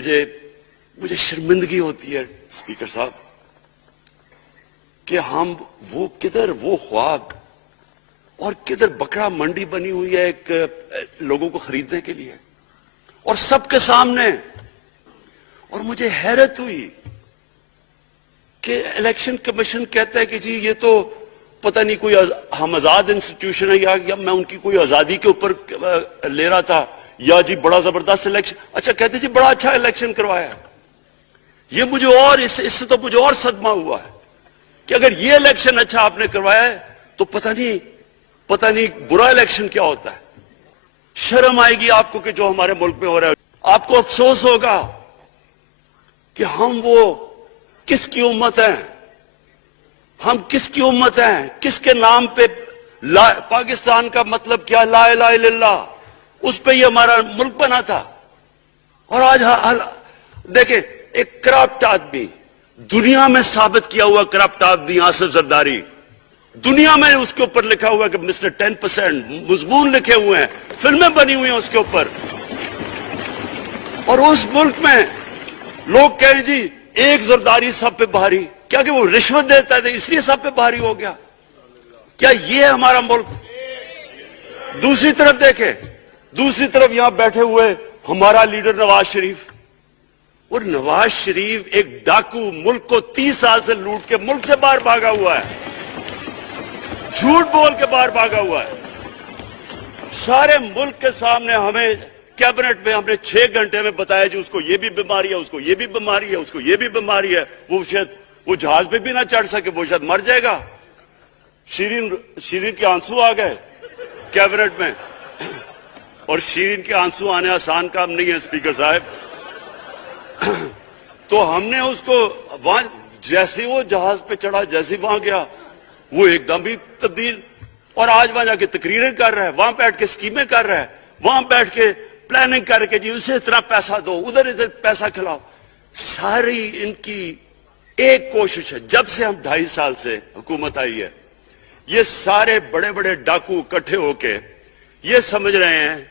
مجھے شرمندگی ہوتی ہے اسپیکر صاحب کہ ہم وہ خواب اور کدھر بکرا منڈی بنی ہوئی ہے ایک لوگوں کو خریدنے کے لیے اور سب کے سامنے. اور مجھے حیرت ہوئی کہ الیکشن کمیشن کہتا ہے کہ جی یہ تو پتہ نہیں کوئی ہم آزاد انسٹیٹیوشن ہے یا میں ان کی کوئی آزادی کے اوپر لے رہا تھا یا جی بڑا زبردست الیکشن. اچھا کہتے جی بڑا اچھا الیکشن کروایا. یہ مجھے اور اس سے تو مجھے اور صدمہ ہوا ہے کہ اگر یہ الیکشن اچھا آپ نے کروایا ہے تو پتہ نہیں برا الیکشن کیا ہوتا ہے. شرم آئے گی آپ کو کہ جو ہمارے ملک میں ہو رہا ہے. آپ کو افسوس ہوگا کہ ہم وہ کس کی امت ہیں, ہم کس کی امت ہیں, کس کے نام پہ پاکستان کا مطلب کیا لا الہ الا اللہ, اس پہ یہ ہمارا ملک بنا تھا. اور آج دیکھیں ایک کرپٹ آدمی, دنیا میں ثابت کیا ہوا کرپٹ آدمی آصف زرداری, دنیا میں اس کے اوپر لکھا ہوا کہ مسٹر 10%, مضمون لکھے ہوئے ہیں, فلمیں بنی ہوئی ہیں اس کے اوپر. اور اس ملک میں لوگ کہیں جی ایک زرداری سب پہ بھاری, کیا کہ وہ رشوت دیتا ہے اس لیے سب پہ بھاری ہو گیا. کیا یہ ہمارا ملک؟ دوسری طرف دیکھیں, دوسری طرف یہاں بیٹھے ہوئے ہمارا لیڈر نواز شریف, اور نواز شریف ایک ڈاکو, ملک کو 30 سال سے لوٹ کے ملک سے باہر بھاگا ہوا ہے, جھوٹ بول کے باہر بھاگا ہوا ہے. سارے ملک کے سامنے ہمیں کیبنٹ میں ہم نے 6 گھنٹے میں بتایا جی اس کو یہ بھی بیماری ہے, اس کو یہ بھی بیماری ہے, اس کو یہ بھی بیماری ہے, وہ شاید وہ جہاز پہ بھی نہ چڑھ سکے, وہ شاید مر جائے گا. شیرین کے آنسو آ گئے کیبنٹ میں, اور شیرین کے آنسو آنے آسان کام نہیں ہے اسپیکر صاحب. تو ہم نے اس کو وہاں جیسے وہ جہاز پہ چڑھا, جیسے وہاں گیا وہ ایک دم ہی تبدیل, اور آج وہاں جا کے تقریریں کر رہا ہے, وہاں بیٹھ کے اسکیمیں کر رہا ہے, وہاں بیٹھ کے پلاننگ کر کے جی اسے اتنا پیسہ دو, ادھر پیسہ کھلاؤ. ساری ان کی ایک کوشش ہے, جب سے ہم 2.5 سال سے حکومت آئی ہے, یہ سارے بڑے بڑے ڈاکو اکٹھے ہو کے یہ سمجھ رہے ہیں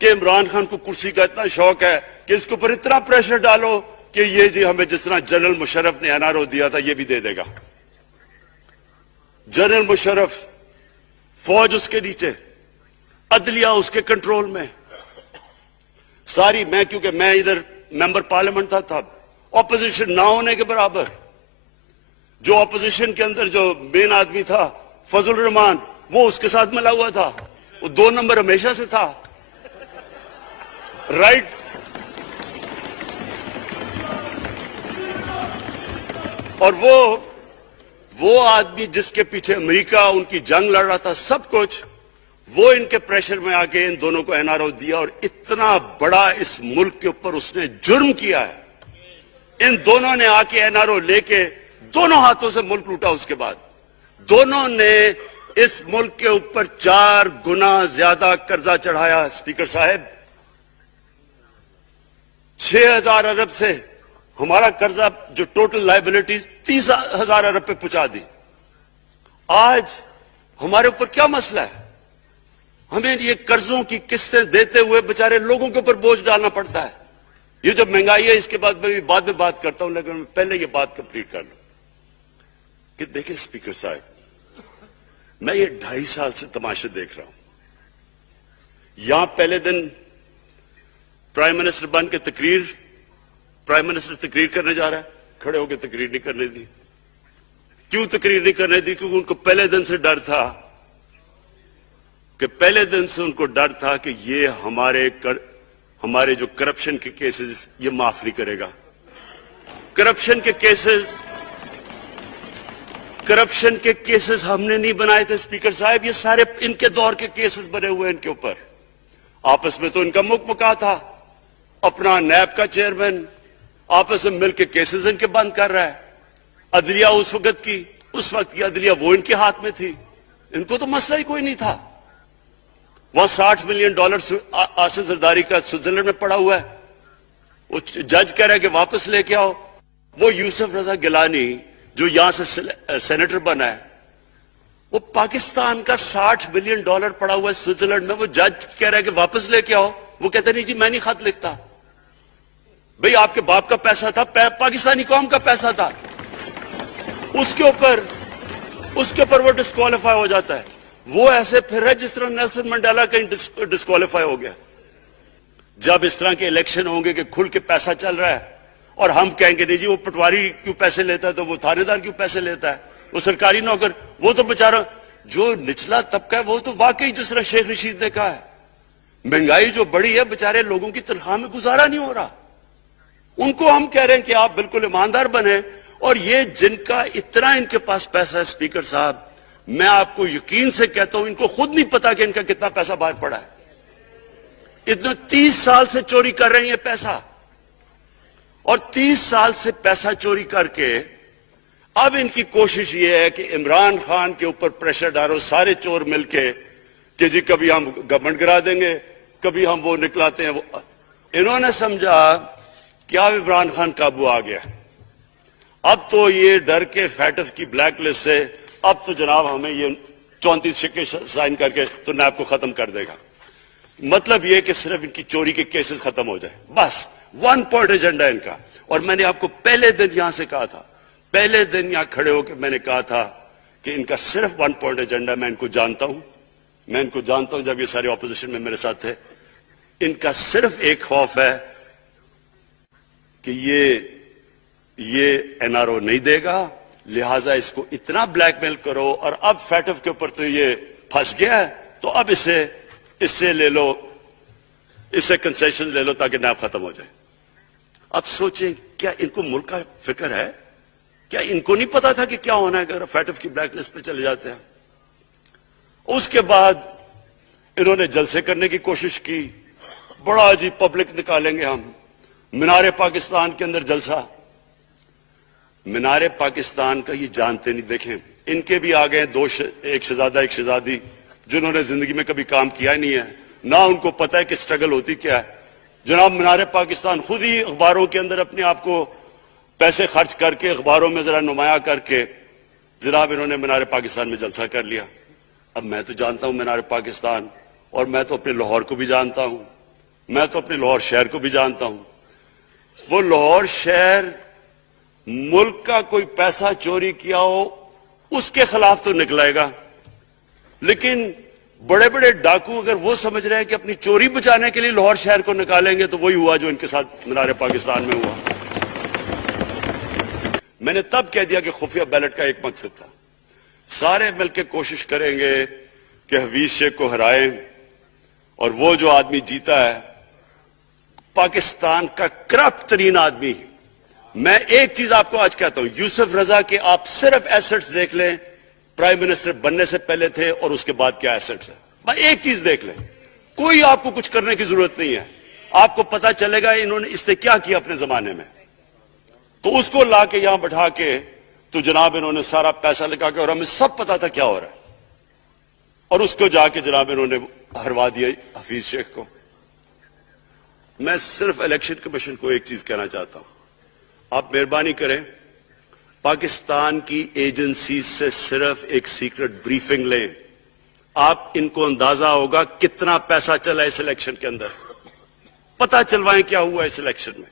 کہ عمران خان کو کرسی کا اتنا شوق ہے کہ اس کے اوپر اتنا پریشر ڈالو کہ یہ جی ہمیں جس طرح جنرل مشرف نے این آر او دیا تھا یہ بھی دے دے گا. جنرل مشرف, فوج اس کے نیچے, عدلیہ اس کے کنٹرول میں ساری. میں کیونکہ میں ادھر ممبر پارلیمنٹ تھا, اپوزیشن نہ ہونے کے برابر. جو اپوزیشن کے اندر جو مین آدمی تھا فضل الرحمان, وہ اس کے ساتھ ملا ہوا تھا, وہ 2 نمبر ہمیشہ سے تھا, رائٹ. اور وہ آدمی جس کے پیچھے امریکہ ان کی جنگ لڑ رہا تھا, سب کچھ وہ ان کے پریشر میں آ کے ان دونوں کو این آر او دیا. اور اتنا بڑا اس ملک کے اوپر اس نے جرم کیا ہے. ان دونوں نے آ کے این آر او لے کے دونوں ہاتھوں سے ملک لوٹا. اس کے بعد دونوں نے اس ملک کے اوپر 4 گنا زیادہ قرضہ چڑھایا اسپیکر صاحب. 6,000 ارب سے ہمارا قرضہ جو ٹوٹل لائبلٹیز 30,000 ارب پہ پہنچا دی. آج ہمارے اوپر کیا مسئلہ ہے؟ ہمیں یہ قرضوں کی قسطیں دیتے ہوئے بیچارے لوگوں کے اوپر بوجھ ڈالنا پڑتا ہے. یہ جو مہنگائی ہے اس کے بعد میں بعد میں بات کرتا ہوں, لیکن میں پہلے یہ بات کمپلیٹ کر لوں کہ دیکھیں اسپیکر صاحب, میں یہ 2.5 سال سے تماشے دیکھ رہا ہوں. یہاں پہلے دن پرائم منسٹر بن کے پرائم منسٹر تقریر کرنے جا رہا ہے, کھڑے ہو کے تقریر نہیں کرنے دی. کیوں تقریر نہیں کرنے دی؟ کیونکہ ان کو پہلے دن سے ڈر تھا کہ یہ ہمارے جو کرپشن کے کیسز یہ معاف نہیں کرے گا. کرپشن کے کیسز ہم نے نہیں بنائے تھے اسپیکر صاحب, یہ سارے ان کے دور کے کیسز بنے ہوئے ان کے اوپر. آپس میں تو ان کا مکا تھا, اپنا نیب کا چیئرمین آپس میں مل کے کیسز ان کے بند کر رہا ہے. عدلیہ اس وقت کی عدلیہ وہ ان کے ہاتھ میں تھی, ان کو تو مسئلہ ہی کوئی نہیں تھا. وہاں $60 ملین آصف زرداری کا سوئٹزرلینڈ میں پڑا ہوا ہے, وہ جج کہہ رہا ہے کہ واپس لے کے آؤ. وہ یوسف رضا گیلانی جو یہاں سے سینیٹر بنا ہے, وہ پاکستان کا $60 ملین پڑا ہوا ہے سوئٹزرلینڈ میں, وہ جج کہہ رہا ہے کہ واپس لے کے آؤ. وہ کہتے نہیں جی میں نہیں خط لکھتا. بھئی آپ کے باپ کا پیسہ تھا، پاکستانی قوم کا پیسہ تھا، اس کے اوپر وہ ڈسکوالیفائی ہو جاتا ہے. وہ ایسے پھر ہے جس طرح نیلسن منڈیلا کا ڈسکوالیفائی ہو گیا. جب اس طرح کے الیکشن ہوں گے کہ کھل کے پیسہ چل رہا ہے اور ہم کہیں گے نہیں جی وہ پٹواری کیوں پیسے لیتا ہے، تو وہ تھانے دار کیوں پیسے لیتا ہے، وہ سرکاری نوکر، وہ تو بیچارہ جو نچلا طبقہ ہے وہ تو واقعی جس طرح شیخ رشید نے کہا ہے مہنگائی جو بڑی ہے بیچارے لوگوں کی تنخواہ میں گزارا نہیں ہو رہا. ان کو ہم کہہ رہے ہیں کہ آپ بالکل ایماندار بنیں. اور یہ جن کا اتنا ان کے پاس پیسہ ہے اسپیکر صاحب، میں آپ کو یقین سے کہتا ہوں ان کو خود نہیں پتا کہ ان کا کتنا پیسہ باہر پڑا ہے. اتنا 30 سال سے چوری کر رہے ہیں یہ پیسہ، اور 30 سال سے پیسہ چوری کر کے اب ان کی کوشش یہ ہے کہ عمران خان کے اوپر پریشر ڈالو سارے چور مل کے کہ جی کبھی ہم گورنمنٹ گرا دیں گے، کبھی ہم وہ نکلاتے ہیں. انہوں نے سمجھا کہ اب عمران خان قابو آ گیا، اب تو یہ ڈر کے فیٹف کی بلیک لسٹ سے اب تو جناب ہمیں یہ 34 سکے سائن کر کے تو نیب کو ختم کر دے گا. مطلب یہ کہ صرف ان کی چوری کے کیسز ختم ہو جائے، بس 1 پوائنٹ ایجنڈا ان کا. اور میں نے آپ کو پہلے دن یہاں سے کہا تھا، پہلے دن یہاں کھڑے ہو کے میں نے کہا تھا کہ ان کا صرف 1 پوائنٹ ایجنڈا. میں ان کو جانتا ہوں جب یہ سارے اپوزیشن میں میرے ساتھ تھے. ان کا صرف ایک خوف ہے کہ یہ این آر او نہیں دے گا، لہٰذا اس کو اتنا بلیک میل کرو. اور اب فیٹف کے اوپر تو یہ پھنس گیا ہے تو اب اس سے لے لو، اس سے کنسیشن لے لو تاکہ نیب ختم ہو جائے. اب سوچیں کیا ان کو ملک کا فکر ہے؟ کیا ان کو نہیں پتا تھا کہ کیا ہونا ہے اگر فیٹف کی بلیک لسٹ پہ چلے جاتے ہیں؟ اس کے بعد انہوں نے جلسے کرنے کی کوشش کی، بڑا جی پبلک نکالیں گے ہم، مینار پاکستان کے اندر جلسہ. مینار پاکستان کا یہ جانتے نہیں. دیکھیں ان کے بھی آ گئے ایک شہزادہ ایک شہزادی جنہوں نے زندگی میں کبھی کام کیا نہیں ہے، نہ ان کو پتہ ہے کہ سٹرگل ہوتی کیا ہے. جناب مینار پاکستان خود ہی اخباروں کے اندر اپنے آپ کو پیسے خرچ کر کے اخباروں میں ذرا نمایاں کر کے جناب انہوں نے مینار پاکستان میں جلسہ کر لیا. اب میں تو جانتا ہوں مینار پاکستان، اور میں تو اپنے لاہور کو بھی جانتا ہوں، میں تو اپنے لاہور شہر کو بھی جانتا ہوں. وہ لاہور شہر ملک کا کوئی پیسہ چوری کیا ہو اس کے خلاف تو نکلائے گا، لیکن بڑے بڑے ڈاکو اگر وہ سمجھ رہے ہیں کہ اپنی چوری بچانے کے لیے لاہور شہر کو نکالیں گے تو وہی ہوا جو ان کے ساتھ مینار پاکستان میں ہوا. میں نے تب کہہ دیا کہ خفیہ بیلٹ کا ایک مقصد تھا، سارے مل کے کوشش کریں گے کہ حفیظ شیخ کو ہرائیں، اور وہ جو آدمی جیتا ہے پاکستان کا کرپٹ ترین آدمی. میں ایک چیز آپ کو آج کہتا ہوں، یوسف رضا کے آپ صرف ایسٹس دیکھ لیں، پرائم منسٹر بننے سے پہلے تھے اور اس کے بعد کیا ایسٹس ہیں. بس ایک چیز دیکھ لیں، کوئی آپ کو کچھ کرنے کی ضرورت نہیں ہے. آپ کو پتا چلے گا انہوں نے اس نے کیا کیا اپنے زمانے میں. تو اس کو لا کے یہاں بٹھا کے تو جناب انہوں نے سارا پیسہ لگا کے، اور ہمیں سب پتا تھا کیا ہو رہا ہے، اور اس کو جا کے جناب انہوں نے ہروا دیا حفیظ شیخ کو. میں صرف الیکشن کمیشن کو ایک چیز کہنا چاہتا ہوں، آپ مہربانی کریں پاکستان کی ایجنسی سے صرف ایک سیکرٹ بریفنگ لیں. آپ ان کو اندازہ ہوگا کتنا پیسہ چلا اس الیکشن کے اندر، پتہ چلوائیں کیا ہوا اس الیکشن میں،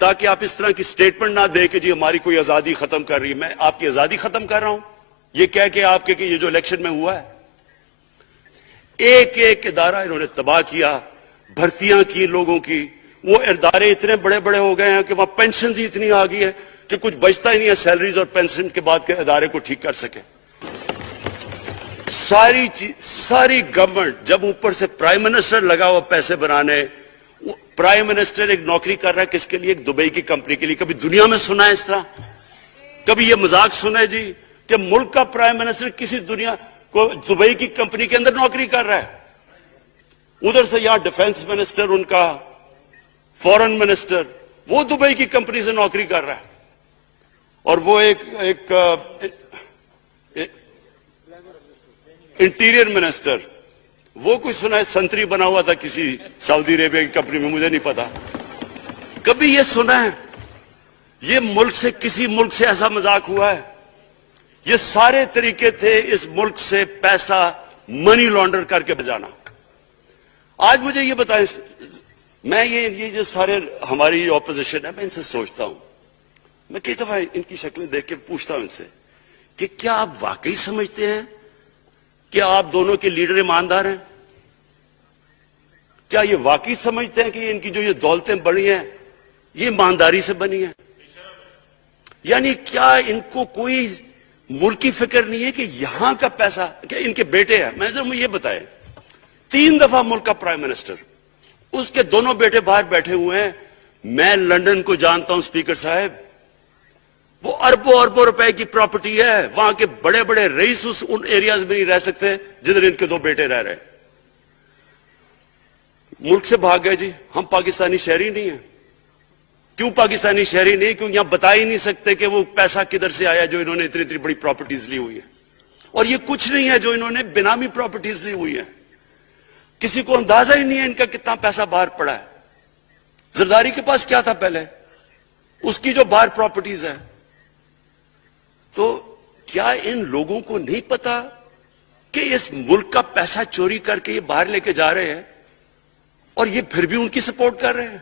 تاکہ آپ اس طرح کی سٹیٹمنٹ نہ دیں کہ جی ہماری کوئی آزادی ختم کر رہی ہے. میں آپ کی آزادی ختم کر رہا ہوں یہ کہہ کے آپ کہ یہ جو الیکشن میں ہوا ہے. ایک ایک ادارہ انہوں نے تباہ کیا، بھرتیاں کی لوگوں کی. وہ ادارے اتنے بڑے بڑے ہو گئے ہیں کہ وہاں پینشنز ہی اتنی آ گئی ہے کہ کچھ بچتا ہی نہیں ہے سیلریز اور پینشن کے بعد کے ادارے کو ٹھیک کر سکے. ساری گورنمنٹ جب اوپر سے پرائم منسٹر لگا ہوا پیسے بنانے. پرائم منسٹر ایک نوکری کر رہا ہے کس کے لیے؟ ایک دبئی کی کمپنی کے لیے. کبھی دنیا میں سنا ہے اس طرح؟ کبھی یہ مذاق سنا ہے جی کہ ملک کا پرائم منسٹر کسی دنیا کو دبئی کی کمپنی کے اندر نوکری کر رہا ہے؟ ادھر سے یہاں ڈیفنس منسٹر ان کا، فورن منسٹر، وہ دبئی کی کمپنی سے نوکری کر رہا ہے. اور وہ ایک انٹیریئر منسٹر، وہ کوئی سنا ہے سنتری بنا ہوا تھا کسی سعودی عربیہ کی کمپنی میں، مجھے نہیں پتا. کبھی یہ سنا ہے یہ ملک سے کسی ملک سے ایسا مذاق ہوا ہے؟ یہ سارے طریقے تھے اس ملک سے پیسہ منی لانڈر کر کے بجانا. آج مجھے یہ بتائیں میں یہ جو سارے ہماری اپوزیشن ہے میں ان سے سوچتا ہوں, میں کئی دفعہ ان کی شکلیں دیکھ کے پوچھتا ہوں ان سے کہ کیا آپ واقعی سمجھتے ہیں کہ آپ دونوں کے لیڈر ایماندار ہیں؟ کیا یہ واقعی سمجھتے ہیں کہ ان کی جو یہ دولتیں بڑی ہیں یہ ایمانداری سے بنی ہیں؟ یعنی کیا ان کو کوئی ملک کی فکر نہیں ہے کہ یہاں کا پیسہ کیا ان کے بیٹے ہیں؟ میں ضرور یہ بتائیں, 3 دفعہ ملک کا پرائم منسٹر, اس کے دونوں بیٹے باہر بیٹھے ہوئے ہیں. میں لندن کو جانتا ہوں سپیکر صاحب, وہ اربوں اربوں روپے کی پراپرٹی ہے, وہاں کے بڑے بڑے رئیس ان ایریاز میں نہیں رہ سکتے جدھر ان کے 2 بیٹے رہ رہے. ملک سے بھاگ گئے جی, ہم پاکستانی شہری نہیں ہیں. کیوں پاکستانی شہری نہیں؟ کیوں یہاں بتا ہی نہیں سکتے کہ وہ پیسہ کدھر سے آیا جو انہوں نے اتنی بڑی پراپرٹیز لی ہوئی ہے. اور یہ کچھ نہیں ہے جو انہوں نے بینامی پراپرٹیز لی ہوئی ہے. کسی کو اندازہ ہی نہیں ہے ان کا کتنا پیسہ باہر پڑا ہے. زرداری کے پاس کیا تھا پہلے, اس کی جو باہر پراپرٹیز ہے. تو کیا ان لوگوں کو نہیں پتا کہ اس ملک کا پیسہ چوری کر کے یہ باہر لے کے جا رہے ہیں اور یہ پھر بھی ان کی سپورٹ کر رہے ہیں؟